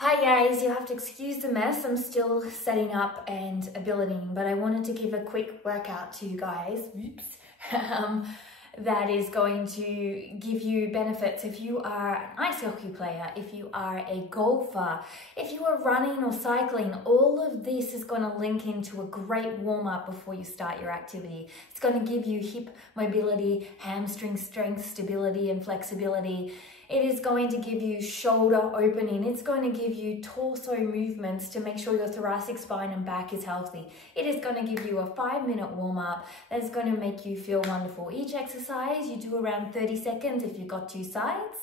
Hi guys, you'll have to excuse the mess. I'm still setting up and building, but I wanted to give a quick workout to you guys. Oops. That is going to give you benefits if you are an ice hockey player, if you are a golfer, if you are running or cycling. All of this is going to link into a great warm-up before you start your activity. It's going to give you hip mobility, hamstring strength, stability and flexibility. It is going to give you shoulder opening. It's going to give you torso movements to make sure your thoracic spine and back is healthy. It is going to give you a 5-minute warm-up that is going to make you feel wonderful. Each exercise you do around 30 seconds. If you've got 2 sides,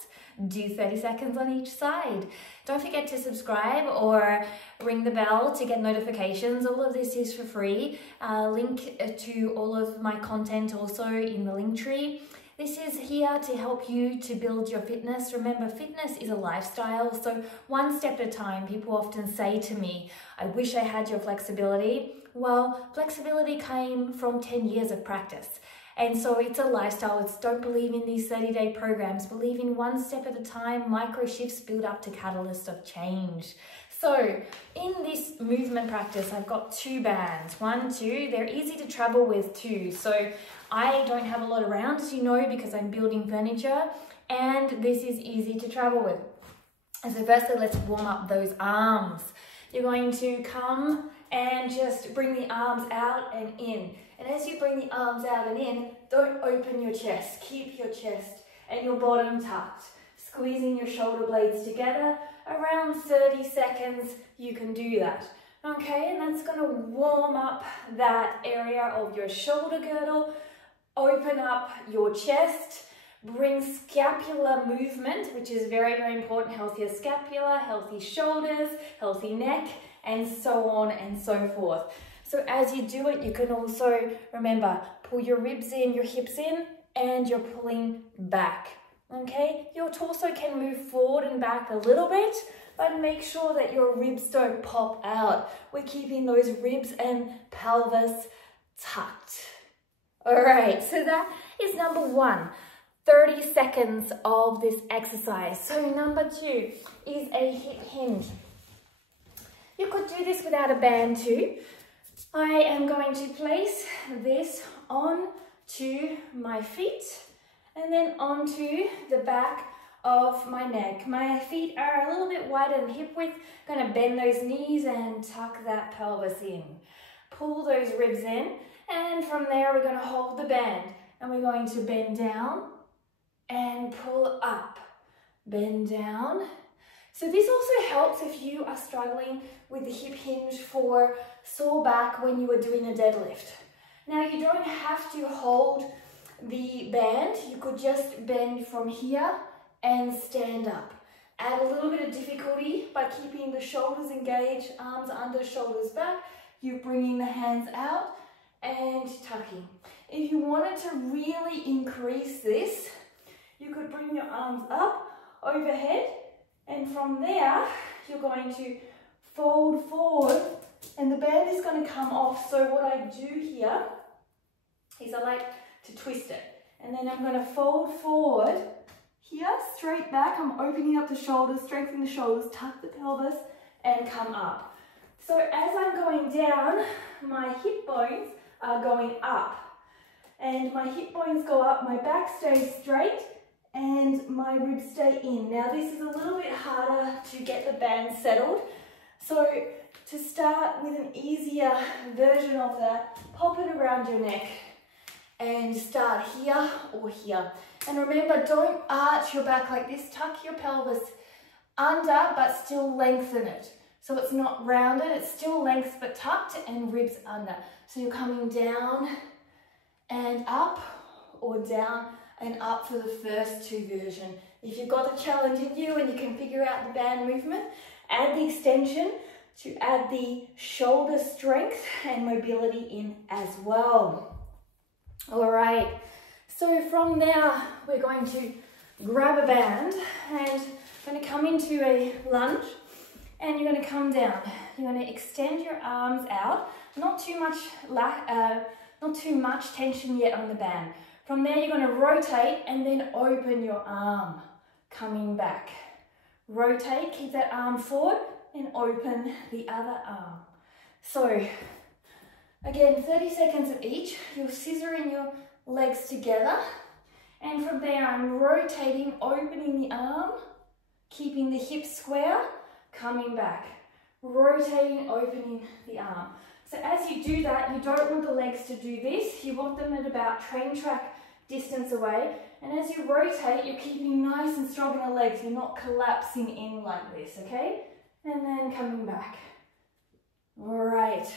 do 30 seconds on each side. Don't forget to subscribe or ring the bell to get notifications. All of this is for free. Link to all of my content also in the link tree. This is here to help you to build your fitness. Remember, fitness is a lifestyle, so one step at a time. People often say to me, I wish I had your flexibility. Well, flexibility came from 10 years of practice. And so it's a lifestyle. It's don't believe in these 30-day programs. Believe in one step at a time. Micro shifts build up to catalyst of change. So in this movement practice, I've got 2 bands, 1, 2, they're easy to travel with too. So I don't have a lot around, as you know, because I'm building furniture, and this is easy to travel with. And so firstly, let's warm up those arms. You're going to come and just bring the arms out and in. And as you bring the arms out and in, don't open your chest. Keep your chest and your bottom tucked. Squeezing your shoulder blades together. Around 30 seconds, you can do that. Okay, and that's going to warm up that area of your shoulder girdle. Open up your chest. Bring scapular movement, which is very, very important. Healthier scapula, healthy shoulders, healthy neck, and so on and so forth. So as you do it, you can also, remember, pull your ribs in, your hips in, and you're pulling back. Okay, your torso can move forward and back a little bit, but make sure that your ribs don't pop out. We're keeping those ribs and pelvis tucked. All right, so that is number 1, 30 seconds of this exercise. So number 2 is a hip hinge. You could do this without a band too. I am going to place this onto my feet and then onto the back of my neck. My feet are a little bit wider than hip width. I'm going to bend those knees and tuck that pelvis in. Pull those ribs in, and from there we're going to hold the band. And we're going to bend down and pull up. Bend down. So this also helps if you are struggling with the hip hinge for sore back when you are doing a deadlift. Now you don't have to hold the band, you could just bend from here and stand up. Add a little bit of difficulty by keeping the shoulders engaged, arms under, shoulders back. You're bringing the hands out and tucking. If you wanted to really increase this, you could bring your arms up overhead, and from there you're going to fold forward and the band is going to come off. So what I do here is I like to twist it, and then I'm going to fold forward here, straight back. I'm opening up the shoulders, strengthening the shoulders, tuck the pelvis and come up. So as I'm going down, my hip bones are going up, and my hip bones go up, my back stays straight and my ribs stay in. Now this is a little bit harder to get the band settled, so to start with an easier version of that, pop it around your neck and start here or here. And remember, don't arch your back like this. Tuck your pelvis under, but still lengthen it. So it's not rounded, it's still length but tucked, and ribs under. So you're coming down and up, or down and up for the first 2 versions. If you've got the challenge in you and you can figure out the band movement, add the extension to add the shoulder strength and mobility in as well. All right, so from there, we're going to grab a band and going to come into a lunge, and you're going to come down. You're going to extend your arms out, not too much tension yet on the band. From there, you're going to rotate and then open your arm, coming back. rotate, keep that arm forward and open the other arm. So again, 30 seconds of each. You're scissoring your legs together, and from there I'm rotating, opening the arm, keeping the hips square, coming back, rotating, opening the arm. So as you do that, you don't want the legs to do this. You want them at about train track distance away. And as you rotate, you're keeping nice and strong in the legs. You're not collapsing in like this, okay? And then coming back. All right.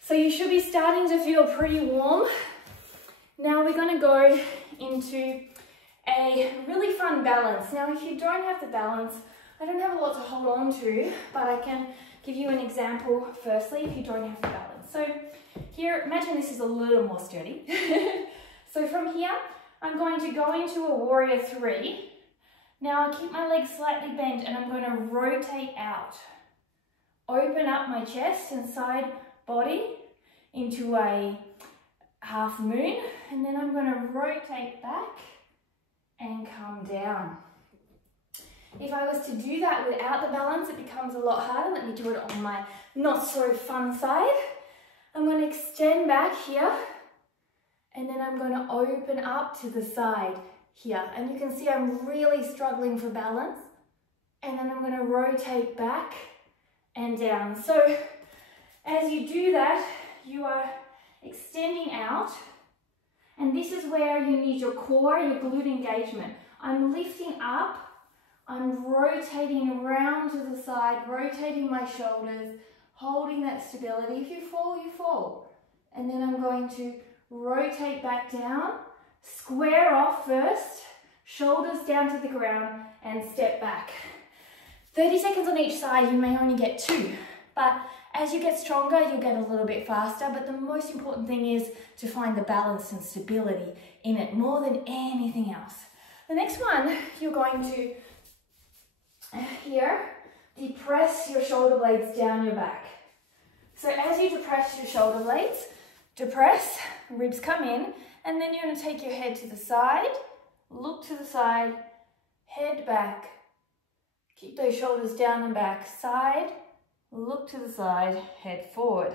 So you should be starting to feel pretty warm. Now we're going to go into a really fun balance. Now if you don't have the balance, I don't have a lot to hold on to, but I can give you an example firstly if you don't have the balance. So here, imagine this is a little more sturdy. So from here, I'm going to go into a warrior three. Now I keep my legs slightly bent and I'm going to rotate out. Open up my chest and side body into a half moon, and then I'm going to rotate back and come down. If I was to do that without the balance, it becomes a lot harder. Let me do it on my not so fun side. I'm going to extend back here, and then I'm going to open up to the side here. And you can see I'm really struggling for balance. And then I'm going to rotate back and down. So as you do that, you are extending out. And this is where you need your core, your glute engagement. I'm lifting up. I'm rotating around to the side, rotating my shoulders, holding that stability. If you fall, you fall. And then I'm going to rotate back down, square off first, shoulders down to the ground, and step back. 30 seconds on each side, you may only get 2, but as you get stronger, you'll get a little bit faster, but the most important thing is to find the balance and stability in it more than anything else. The next one, you're going to, here, depress your shoulder blades down your back. So as you depress your shoulder blades, depress, ribs come in, and then you're going to take your head to the side, look to the side, head back, keep those shoulders down and back, side, look to the side, head forward.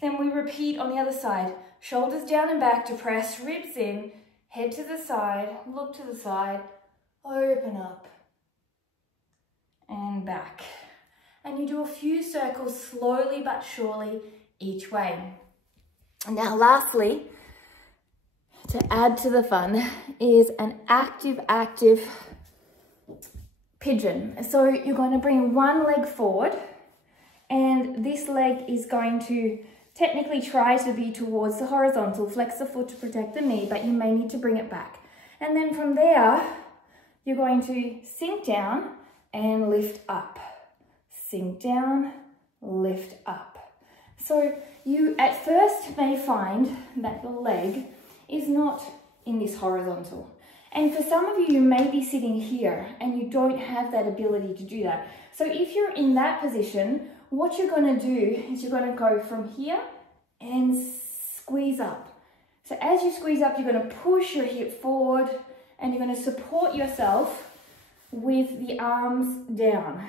Then we repeat on the other side, shoulders down and back, depress, ribs in, head to the side, look to the side, open up, and back. And you do a few circles slowly but surely each way. And now lastly, to add to the fun, is an active pigeon. So you're going to bring one leg forward, and this leg is going to technically try to be towards the horizontal. Flex the foot to protect the knee, but you may need to bring it back. And then from there, you're going to sink down and lift up. Sink down, lift up. So you at first may find that the leg is not in this horizontal. And for some of you, you may be sitting here and you don't have that ability to do that. So if you're in that position, what you're going to do is you're going to go from here and squeeze up. So as you squeeze up, you're going to push your hip forward and you're going to support yourself with the arms down.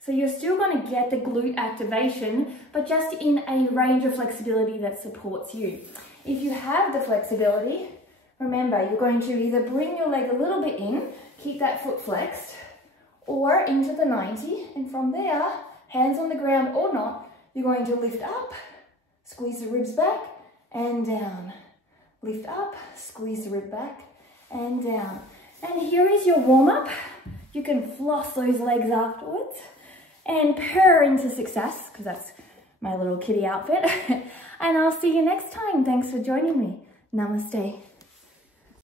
So you're still going to get the glute activation, but just in a range of flexibility that supports you. If you have the flexibility, remember, you're going to either bring your leg a little bit in, keep that foot flexed, or into the 90, and from there, hands on the ground or not, you're going to lift up, squeeze the ribs back and down. Lift up, squeeze the rib back and down. And here is your warm-up. You can floss those legs afterwards and purr into success, because that's my little kitty outfit. And I'll see you next time. Thanks for joining me. Namaste.